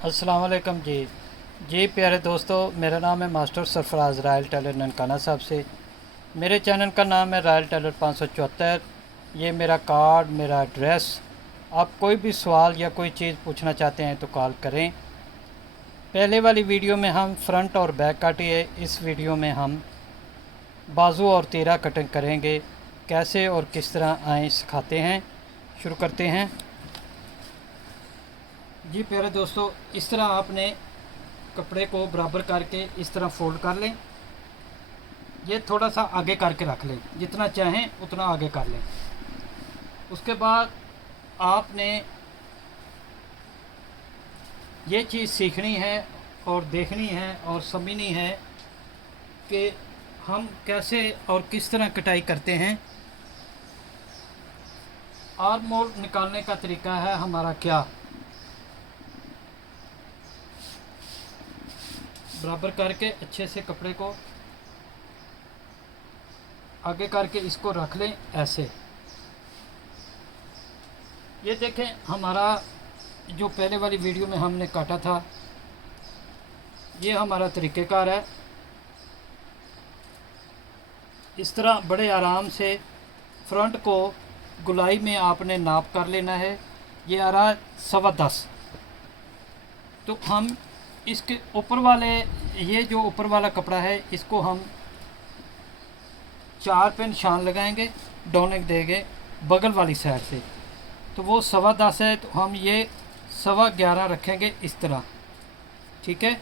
अस्सलाम वालेकुम जी प्यारे दोस्तों, मेरा नाम है master Sarfaraz royal tailor Nankana Sahib से। मेरे चैनल का नाम है रॉयल टेलर 574। ये मेरा कार्ड, मेरा एड्रेस। आप कोई भी सवाल या कोई चीज़ पूछना चाहते हैं तो कॉल करें। पहले वाली वीडियो में हम फ्रंट और बैक काटी है, इस वीडियो में हम बाजू और तीरा कटिंग करेंगे। कैसे और किस तरह आए सिखाते हैं। शुरू करते हैं जी प्यारे दोस्तों। इस तरह आपने कपड़े को बराबर करके इस तरह फोल्ड कर लें। ये थोड़ा सा आगे करके रख लें, जितना चाहें उतना आगे कर लें। उसके बाद आपने ये चीज़ सीखनी है और देखनी है और समझनी है कि हम कैसे और किस तरह कटाई करते हैं। आर्म मोल निकालने का तरीका है हमारा क्या, बराबर करके अच्छे से कपड़े को आगे करके इसको रख लें ऐसे। ये देखें, हमारा जो पहले वाली वीडियो में हमने काटा था, ये हमारा तरीक़ेकार है। इस तरह बड़े आराम से फ्रंट को गुलाई में आपने नाप कर लेना है। ये आ रहा 10.25। तो हम इसके ऊपर वाले, ये जो ऊपर वाला कपड़ा है, इसको हम 4 पे निशान लगाएंगे, डोनेक देंगे बगल वाली साइड से। तो वो 10.25 है, तो हम ये 11.25 रखेंगे इस तरह, ठीक है।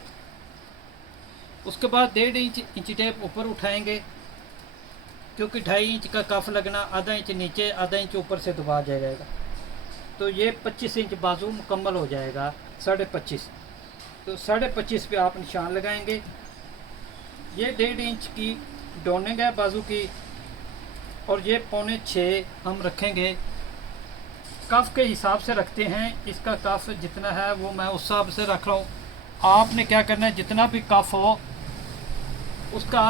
उसके बाद 1.5 इंच टेप ऊपर उठाएंगे, क्योंकि 2.5 इंच का कफ लगना, आधा इंच नीचे आधा इंच ऊपर से दबा जाएगा। तो ये 25 इंच बाजू मुकम्मल हो जाएगा। 25.5, तो 25.5 पे आप निशान लगाएंगे। ये 1.5 इंच की डोनिंग है बाजू की, और ये 5.25 हम रखेंगे। कफ के हिसाब से रखते हैं, इसका कफ जितना है वो मैं उस हिसाब से रख रहा हूँ। आपने क्या करना है, जितना भी कफ हो उसका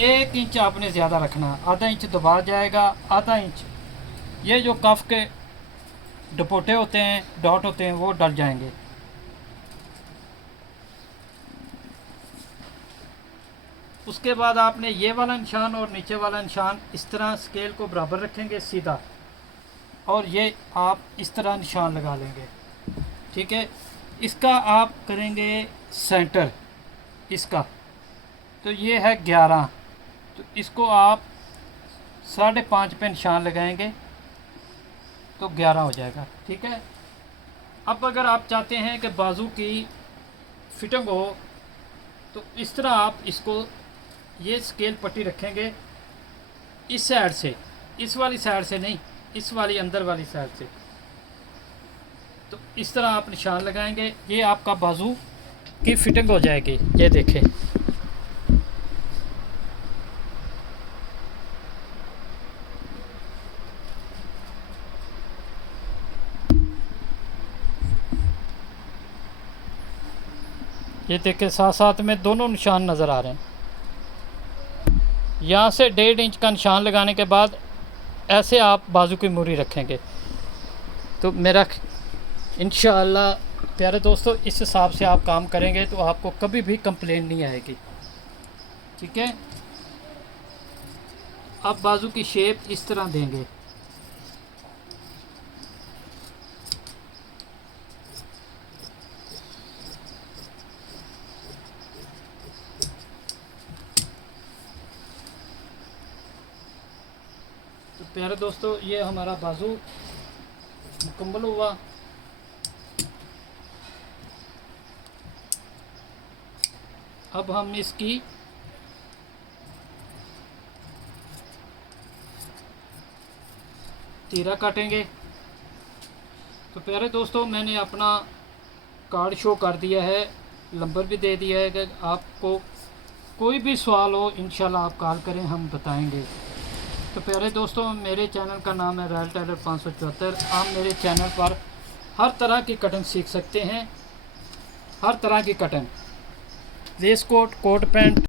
1 इंच आपने ज़्यादा रखना। आधा इंच दबा जाएगा, आधा इंच ये जो कफ के दुपट्टे होते हैं, डॉट होते हैं, वो डल जाएंगे। उसके बाद आपने ये वाला निशान और नीचे वाला निशान इस तरह स्केल को बराबर रखेंगे सीधा, और ये आप इस तरह निशान लगा लेंगे, ठीक है। इसका आप करेंगे सेंटर इसका, तो ये है 11। तो इसको आप 5.5 पे निशान लगाएंगे तो 11 हो जाएगा, ठीक है। अब अगर आप चाहते हैं कि बाजू की फिटिंग हो, तो इस तरह आप इसको, ये स्केल पट्टी रखेंगे इस साइड से, इस वाली साइड से नहीं, इस वाली अंदर वाली साइड से। तो इस तरह आप निशान लगाएंगे, ये आपका बाजू की फिटिंग हो जाएगी। ये देखें, ये देखें, साथ साथ में दोनों निशान नज़र आ रहे हैं। यहाँ से 1.5 इंच का निशान लगाने के बाद ऐसे आप बाजू की मूरी रखेंगे। तो मेरा इंशाअल्लाह प्यारे दोस्तों, इस हिसाब से आप काम करेंगे तो आपको कभी भी कंप्लेन नहीं आएगी, ठीक है। अब बाजू की शेप इस तरह देंगे। तो प्यारे दोस्तों, ये हमारा बाजू मुकम्मल हुआ। अब हम इसकी तीरा काटेंगे। तो प्यारे दोस्तों, मैंने अपना कार्ड शो कर दिया है, नंबर भी दे दिया है कि आपको कोई भी सवाल हो इंशाल्लाह आप कॉल करें, हम बताएंगे। तो प्यारे दोस्तों, मेरे चैनल का नाम है रॉयल टेलर 574। आप मेरे चैनल पर हर तरह की कटिंग सीख सकते हैं, हर तरह की cutting, waistcoat, coat pant,